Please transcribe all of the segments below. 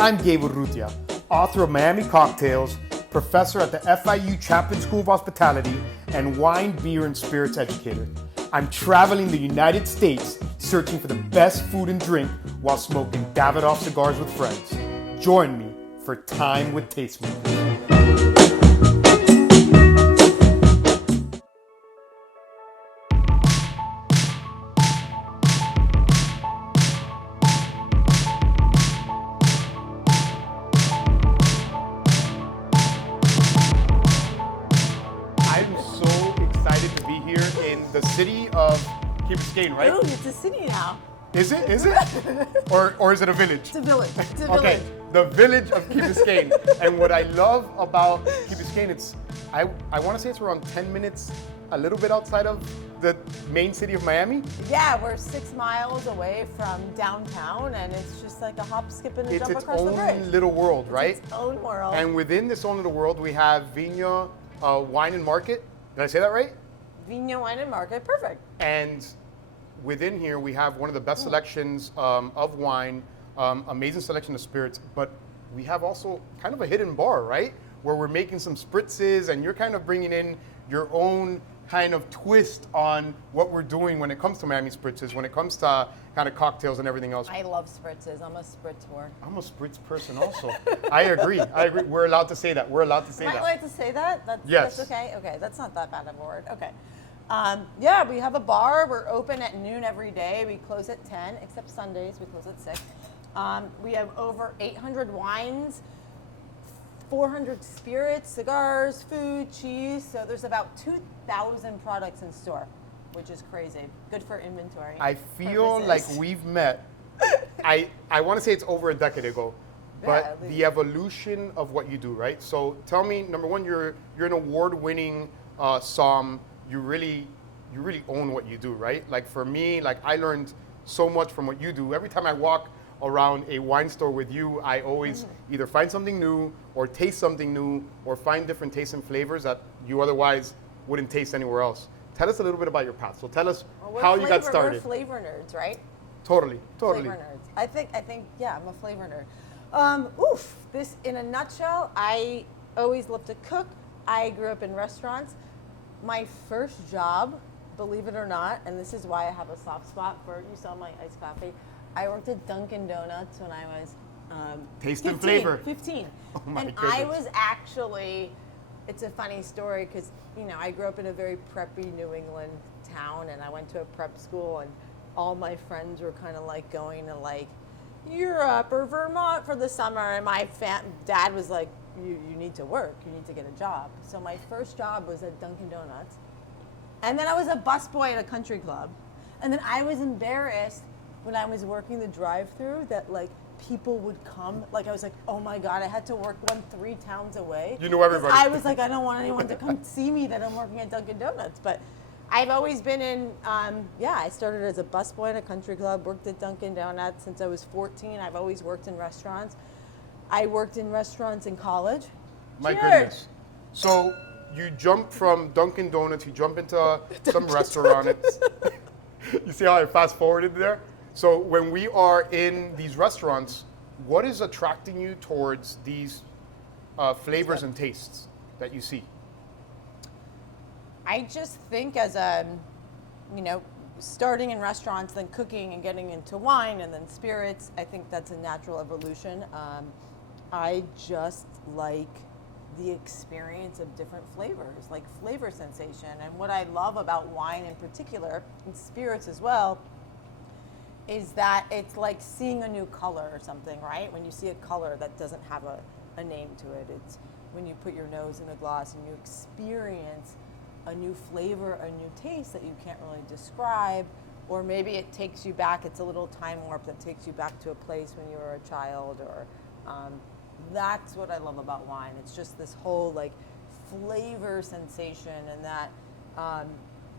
I'm Gabe Urrutia, author of Miami Cocktails, professor at the FIU Chapman School of Hospitality, and wine, beer, and spirits educator. I'm traveling the United States searching for the best food and drink while smoking Davidoff cigars with friends. Join me for Time with Tastemakers. The city of Key Biscayne, right? Ooh, it's a city now. Is it? Is it? or is it a village? It's a village. It's a okay, village. The village of Key Biscayne. And what I love about Key Biscayne, I want to say it's around 10 minutes, a little bit outside of the main city of Miami. Yeah, we're 6 miles away from downtown, and it's just like a hop, skip, and a jump across the bridge. It's its own little world, right? It's its own world. And within this own little world, we have Vinya Wine and Market. Did I say that right? Vinya Wine and Market, perfect. And within here, we have one of the best selections of wine, amazing selection of spirits, but we have also kind of a hidden bar, right? Where we're making some spritzes and you're kind of bringing in your own kind of twist on what we're doing when it comes to Miami spritzes, when it comes to kind of cocktails and everything else. I love spritzes. I'm a spritzer. I'm a spritz person also. I agree. We're allowed to say that. We're allowed to say that. Am I allowed to say that? Yes. That's okay? Okay, that's not that bad of a word. Okay. Yeah, we have a bar. We're open at noon every day. We close at 10, except Sundays. We close at 6. We have over 800 wines, 400 spirits, cigars, food, cheese. So there's about 2,000 products in store, which is crazy. Good for inventory. I feel like we've met. I want to say it's over a decade ago, but Yeah, the evolution of what you do, right? So tell me, number one, you're an award-winning somm. You really own what you do, right? Like for me, like I learned so much from what you do. Every time I walk around a wine store with you, I always either find something new or taste something new or find different tastes and flavors that you otherwise wouldn't taste anywhere else. Tell us a little bit about your path. So tell us how you got started. We're flavor nerds, right? Totally. Flavor nerds. I think, yeah, I'm a flavor nerd. This in a nutshell, I always loved to cook. I grew up in restaurants. My first job, believe it or not, and this is why I have a soft spot for, you saw my iced coffee, I worked at Dunkin' Donuts when I was Taste and flavor. 15. Oh my and goodness. I was actually, it's a funny story because, I grew up in a very preppy New England town and I went to a prep school and all my friends were kind of like going to like Europe or Vermont for the summer and my dad was like, you need to work, you need to get a job. So my first job was at Dunkin' Donuts. And then I was a busboy at a country club. And then I was embarrassed when I was working the drive-thru that like people would come. Like I was like, oh my God, I had to work 3 towns away. You know everybody. I was like, I don't want anyone to come see me that I'm working at Dunkin' Donuts. But I've always been in, I started as a busboy at a country club, worked at Dunkin' Donuts since I was 14. I've always worked in restaurants. I worked in restaurants in college. My Cheers. goodness. So you jump from Dunkin' Donuts, you jump into some restaurant. You see how I fast forwarded there? So when we are in these restaurants, what is attracting you towards these flavors and tastes that you see? I just think as a, starting in restaurants, then cooking and getting into wine and then spirits, I think that's a natural evolution. I just like the experience of different flavors, like flavor sensation. And what I love about wine in particular, and spirits as well, is that it's like seeing a new color or something, right? When you see a color that doesn't have a name to it, it's when you put your nose in a glass and you experience a new flavor, a new taste that you can't really describe, or maybe it takes you back, it's a little time warp that takes you back to a place when you were a child, or that's what I love about wine. It's just this whole like flavor sensation and that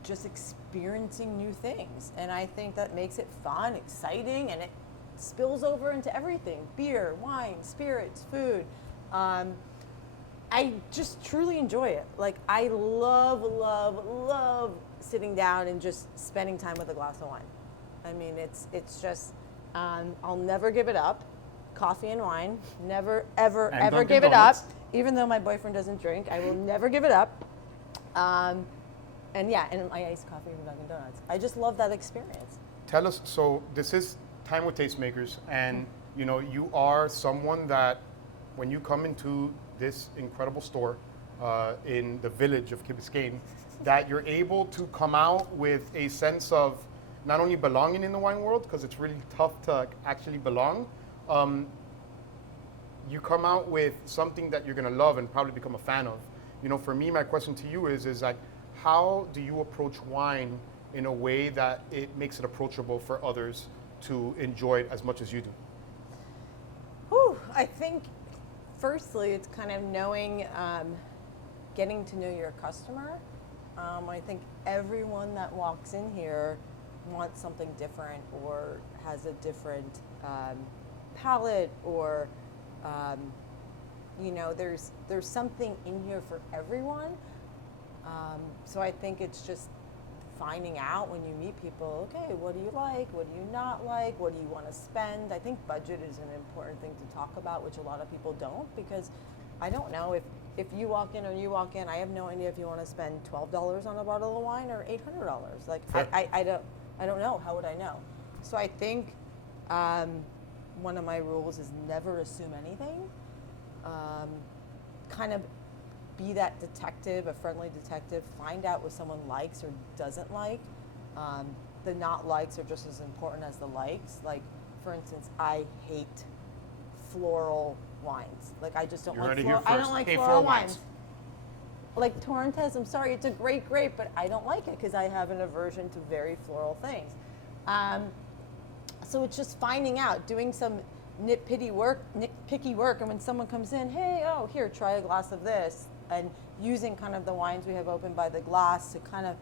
just experiencing new things. And I think that makes it fun, exciting, and it spills over into everything. Beer, wine, spirits, food. I just truly enjoy it. Like I love sitting down and just spending time with a glass of wine. I mean, it's just, I'll never give it up. coffee and wine. Never, ever, And ever Dunkin' give it up. Donuts. Even though my boyfriend doesn't drink, I will never give it up. And yeah, and my iced coffee from Dunkin' Donuts. I just love that experience. Tell us, so this is Time with Tastemakers, and you know, you are someone that when you come into this incredible store in the village of Key Biscayne, that you're able to come out with a sense of not only belonging in the wine world, because it's really tough to actually belong, you come out with something that you're gonna love and probably become a fan of. You know, for me, my question to you is like, how do you approach wine in a way that it makes it approachable for others to enjoy it as much as you do? Whew, I think, firstly, it's kind of knowing, getting to know your customer. I think everyone that walks in here wants something different or has a different palate, or you know, there's something in here for everyone. So I think it's just finding out when you meet people, okay, what do you like? What do you not like? What do you want to spend? I think budget is an important thing to talk about, which a lot of people don't, because I don't know if you walk in or you walk in, I have no idea if you want to spend $12 on a bottle of wine or $800. Like, I don't know. How would I know? So I think one of my rules is never assume anything. Kind of be that detective, a friendly detective, find out what someone likes or doesn't like. The not likes are just as important as the likes. Like, for instance, I hate floral wines. Like, I just don't You like heard it floral. here I first. don't like Hate floral floral wines. wines. Like Torrentes, I'm sorry, it's a great grape, but I don't like it because I have an aversion to very floral things. So it's just finding out, doing some nitpicky work, and when someone comes in, hey, oh, here, try a glass of this, and using kind of the wines we have open by the glass to kind of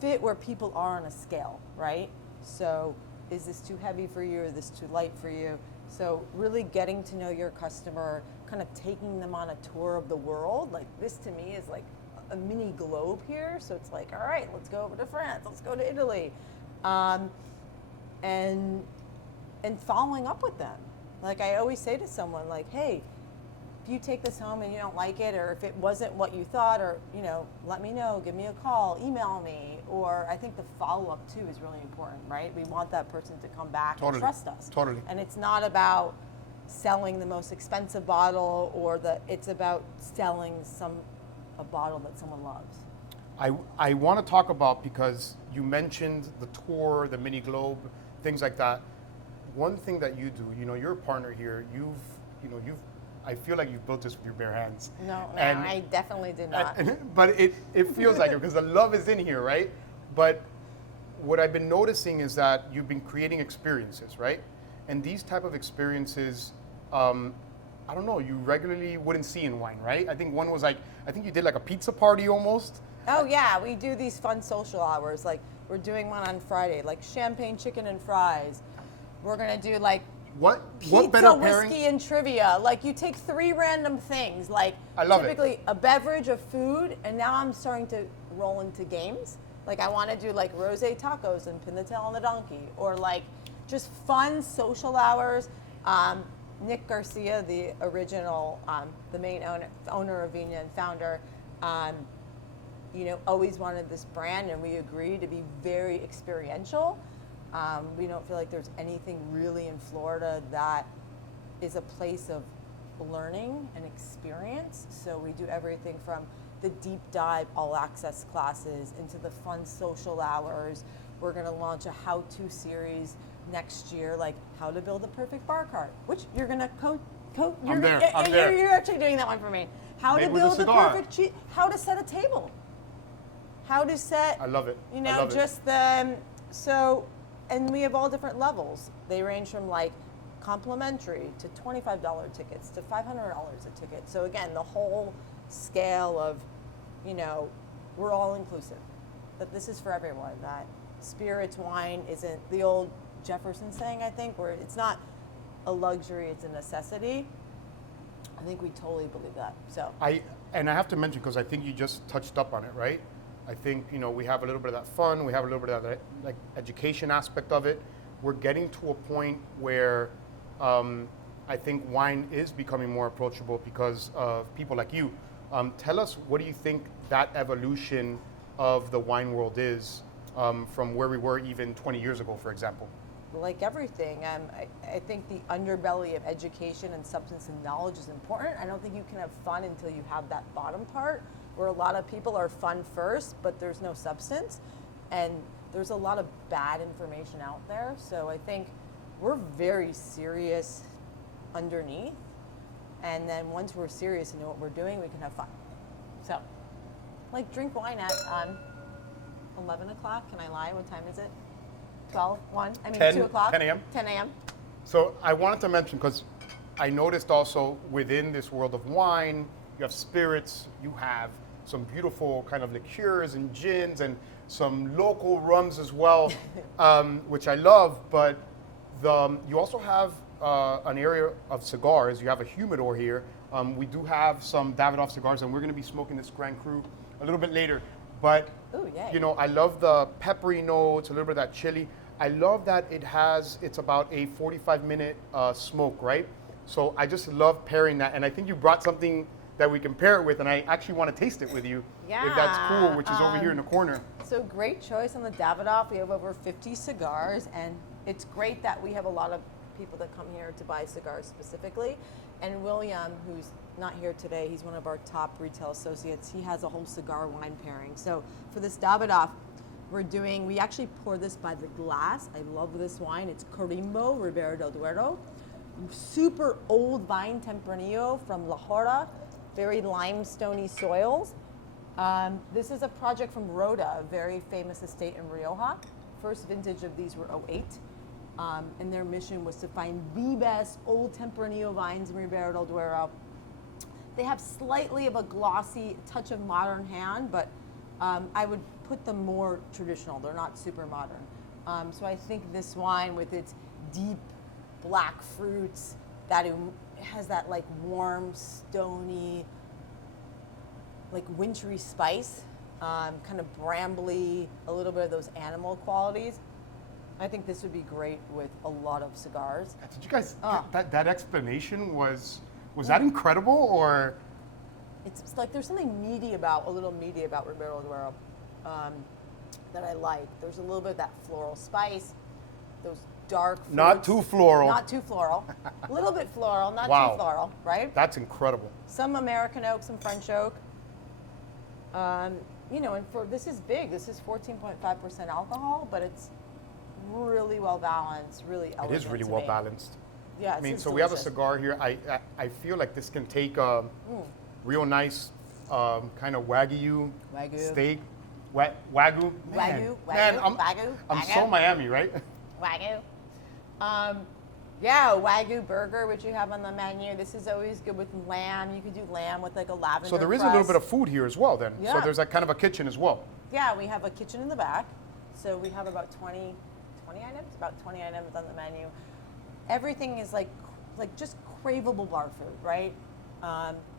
fit where people are on a scale, right? So is this too heavy for you, or is this too light for you? So really getting to know your customer, kind of taking them on a tour of the world. Like, this to me is like a mini globe here. So it's like, all right, let's go over to France, let's go to Italy. And following up with them. Like, I always say to someone, like, hey, if you take this home and you don't like it, or if it wasn't what you thought, or, you know, let me know, give me a call, email me. Or I think the follow-up too is really important, right? We want that person to come back and trust us. Totally. And it's not about selling the most expensive bottle, or it's about selling a bottle that someone loves. I want to talk about, because you mentioned the tour, the mini globe, things like that. One thing that you do, you know, you're a partner here. I feel like you've built this with your bare hands. No, And- I definitely did not. but it feels like it, because the love is in here, right? But what I've been noticing is that you've been creating experiences, right? And these type of experiences, I don't know, you regularly wouldn't see in wine, right? I think one was like, I think you did like a pizza party almost. Oh yeah, we do these fun social hours. Like, we're doing one on Friday, like champagne chicken and fries. We're gonna do like What pizza, better pairing? whiskey, and trivia. Like, you take 3 random things, like I love it. typically a beverage, a food, and now I'm starting to roll into games. Like, I want to do like rosé tacos and pin the tail on the donkey, or like just fun social hours. Nick Garcia, the original, the main owner of Vinya and founder, you know, always wanted this brand, and we agreed to be very experiential. We don't feel like there's anything really in Florida that is a place of learning and experience. So we do everything from the deep dive all access classes into the fun social hours. We're going to launch a how-to series next year, like how to build a perfect bar cart, which you're going to I'm there. You're actually doing that one for me. How Made to with a build a cigar. perfect how to set a table. How to set, I love it. you I know, love it. just the, so, and we have all different levels. They range from like complimentary to $25 tickets to $500 a ticket. So again, the whole scale of, you know, we're all inclusive. That this is for everyone. That spirits, wine isn't the old Jefferson saying, I think, where it's not a luxury, it's a necessity. I think we totally believe that. So I have to mention, because I think you just touched up on it, right? I think, you know, we have a little bit of that fun, we have a little bit of that like education aspect of it. We're getting to a point where I think wine is becoming more approachable because of people like you. Tell us, what do you think that evolution of the wine world is from where we were even 20 years ago, for example? Like everything, I think the underbelly of education and substance and knowledge is important. I don't think you can have fun until you have that bottom part, where a lot of people are fun first, but there's no substance. And there's a lot of bad information out there. So I think we're very serious underneath. And then once we're serious and know what we're doing, we can have fun. So, like, drink wine at 11 o'clock. Can I lie? What time is it? 12, 1? I mean, 10, 2 o'clock? 10 a.m.? 10 a.m. So I wanted to mention, because I noticed also within this world of wine, you have spirits, you have some beautiful kind of liqueurs and gins and some local rums as well, which I love, but you also have an area of cigars. You have a humidor here. We do have some Davidoff cigars, and we're going to be smoking this Grand Cru a little bit later. But, Ooh, yay. you know, I love the peppery notes, a little bit of that chili. I love that it's about a 45-minute smoke, right? So I just love pairing that. And I think you brought something that we can pair it with, and I actually want to taste it with you, if that's cool, which is over here in the corner. So great choice on the Davidoff. We have over 50 cigars, and it's great that we have a lot of people that come here to buy cigars specifically. And William, who's not here today, he's one of our top retail associates. He has a whole cigar wine pairing. So for this Davidoff, we actually pour this by the glass. I love this wine. It's Corimbo Ribera del Duero. Super old vine Tempranillo from La Jora, very limestoney soils. This is a project from Rhoda, a very famous estate in Rioja. First vintage of these were '08. And their mission was to find the best old Tempranillo vines in Ribera del Duero. They have slightly of a glossy touch of modern hand, but I would put them more traditional. They're not super modern. So I think this wine, with its deep black fruits, that it has that like warm, stony, like wintry spice, kind of brambly, a little bit of those animal qualities. I think this would be great with a lot of cigars. Did you guys, that explanation was that incredible, or? It's like there's something a little meaty about Ribera del Duero that I like. There's a little bit of that floral spice, those dark fruits. Not too floral. Not too floral. A little bit floral, not Wow. too floral, right? That's incredible. Some American oak, some French oak. You know, and this is big. This is 14.5% alcohol, but it's really well balanced, really elegant. It is really to well me. balanced. Yeah, I mean, it's so we have a delicious. cigar here. I feel like this can take a real nice kind of wagyu steak. Wagyu. Man, Wagyu, man, wagyu, I'm wagyu. so Miami, right? Wagyu. Yeah, Wagyu burger, which you have on the menu. This is always good with lamb. You could do lamb with like a lavender So there is a little crust. bit of food here as well then. So Yeah. there's like kind of a kitchen as well. Yeah, we have a kitchen in the back. So we have about 20 items, about 20 items on the menu. Everything is like just craveable bar food, right?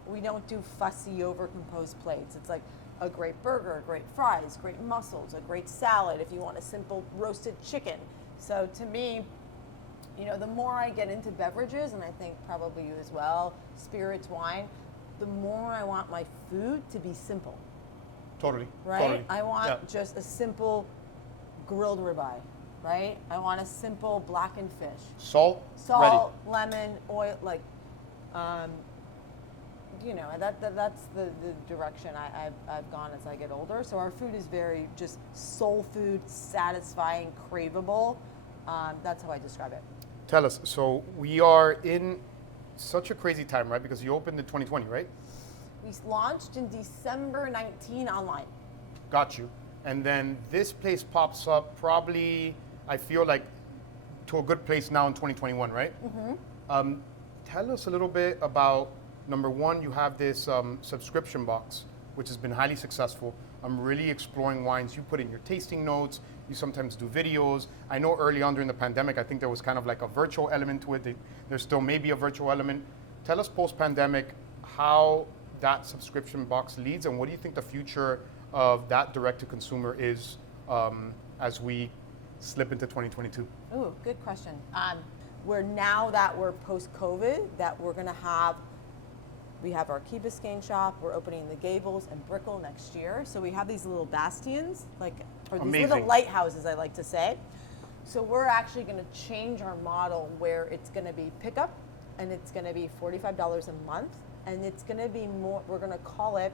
We don't do fussy, overcomposed plates. It's like a great burger, great fries, great mussels, a great salad if you want a simple roasted chicken. So to me, you know, the more I get into beverages, and I think probably you as well, spirits, wine, the more I want my food to be simple, Totally. right? Totally. I want Yeah. just a simple grilled ribeye, right? I want a simple blackened fish. Salt, Salt, ready. lemon, oil, like, you know, that's the direction I've gone as I get older. So our food is very just soul food, satisfying, craveable. That's how I describe it. Tell us, so we are in such a crazy time, right? Because you opened in 2020, right? We launched in December 19 online. Got you. And then this place pops up probably, I feel like, to a good place now in 2021, right? Mm-hmm. Tell us a little bit about, number one, you have this subscription box, which has been highly successful. I'm really exploring wines. You put in your tasting notes. You sometimes do videos. I know early on during the pandemic, I think there was kind of like a virtual element to it. There's still maybe a virtual element. Tell us post-pandemic how that subscription box leads, and what do you think the future of that direct-to-consumer is as we slip into 2022? Ooh, good question. where now that we're post-COVID, that we're gonna have, we have our Key Biscayne shop, we're opening the Gables and Brickell next year. So we have these little bastions, like, or these Amazing. little lighthouses, I like to say. So we're actually gonna change our model where it's gonna be pickup, and it's gonna be $45 a month, and it's gonna be more, we're gonna call it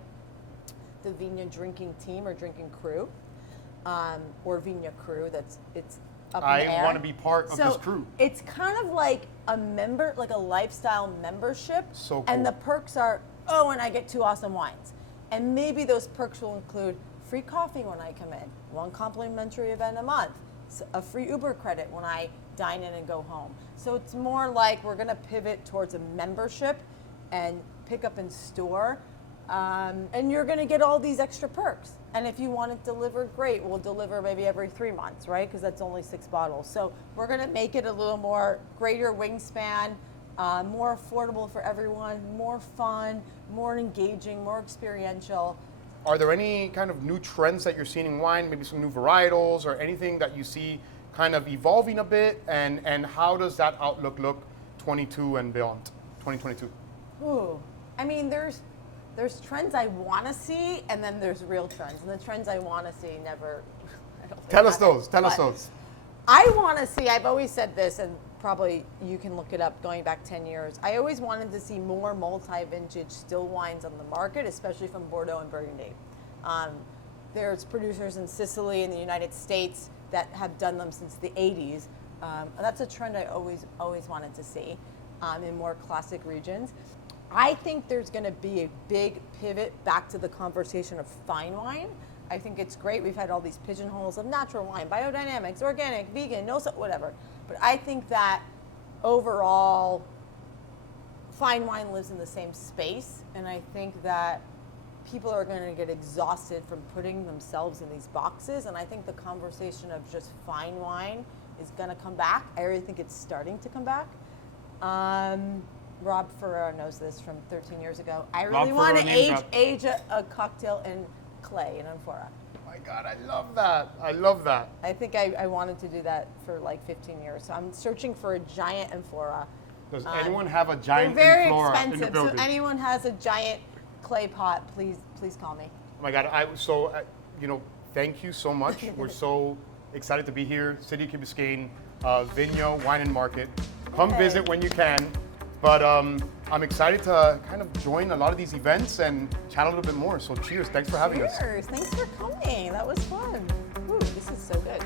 the Vinya drinking team or drinking crew, or Vinya crew. It's up in the air. I want to be part of So this crew. it's kind of like a member, like a lifestyle membership. So cool. And the perks are, oh, and I get 2 awesome wines. And maybe those perks will include free coffee when I come in, 1 complimentary event a month, a free Uber credit when I dine in and go home. So it's more like we're gonna pivot towards a membership and pick up in store. And you're gonna get all these extra perks. And if you want it delivered, great, we'll deliver maybe every 3 months, right? Because that's only 6 bottles. So we're gonna make it a little more greater wingspan, more affordable for everyone, more fun, more engaging, more experiential. Are there any kind of new trends that you're seeing in wine, maybe some new varietals or anything that you see kind of evolving a bit? And how does that outlook look 22 and beyond, 2022? Ooh, I mean, there's trends I want to see, and then there's real trends. And the trends I want to see never. I don't think Tell us happen. those. Tell us But those. I want to see. I've always said this, and probably you can look it up. Going back 10 years, I always wanted to see more multi-vintage still wines on the market, especially from Bordeaux and Burgundy. There's producers in Sicily and the United States that have done them since the 80s. And that's a trend I always wanted to see in more classic regions. I think there's going to be a big pivot back to the conversation of fine wine. I think it's great. We've had all these pigeonholes of natural wine, biodynamics, organic, vegan, no, whatever. But I think that overall, fine wine lives in the same space, and I think that people are going to get exhausted from putting themselves in these boxes. And I think the conversation of just fine wine is going to come back. I already think it's starting to come back. Rob Ferrero knows this from 13 years ago. I really want to age a cocktail in clay, in amphora. Oh my God, I love that. I love that. I think I wanted to do that for like 15 years. So I'm searching for a giant amphora. Does anyone have a giant They're very amphora in the expensive. building? So anyone has a giant clay pot, please call me. Oh my God, thank you so much. We're so excited to be here. City of Key Biscayne, Vinya Wine and Market. Come visit when you can. But I'm excited to kind of join a lot of these events and chat a little bit more. So cheers, thanks for having us. Cheers, thanks for coming. That was fun. Ooh, this is so good.